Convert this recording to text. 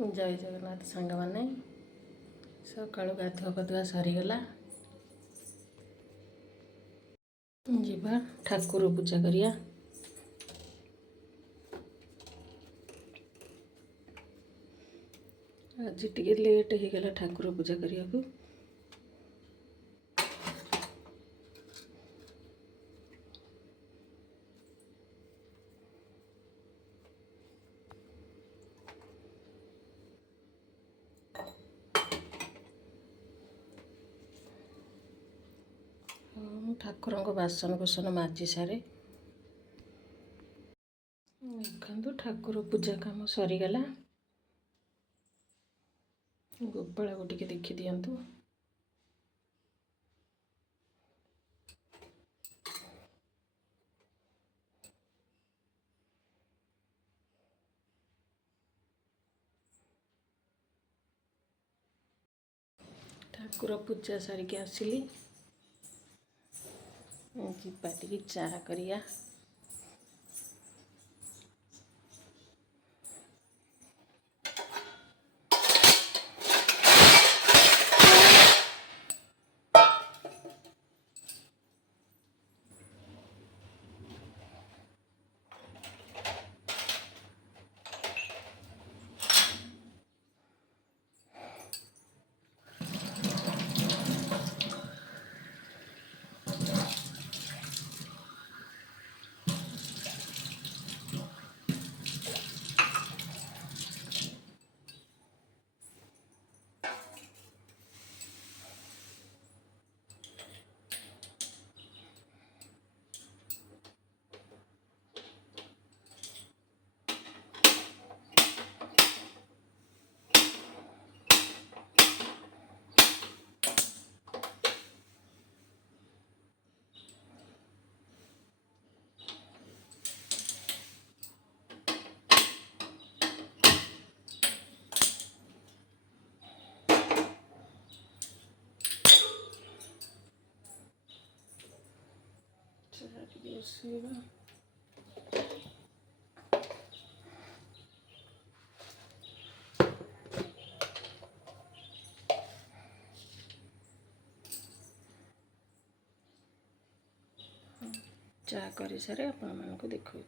जय जगन्नाथ सांग मैंने सकाळु गाधुआ पाधुआ सरीगला जीवा ठाकुर पूजा करिया। आज टिके लेट हो गला ठाकुर पूजा करिया को। ठाकुर को बासन कुसन माजी सारे देखु ठाकुर पूजा काम सरीगला। गोपाल को टिके देखी दियंतु। ठाकुर पूजा सारिके आसिली जीवा टिके चाह करिया। चाह कर सारे आपण मानक देखा।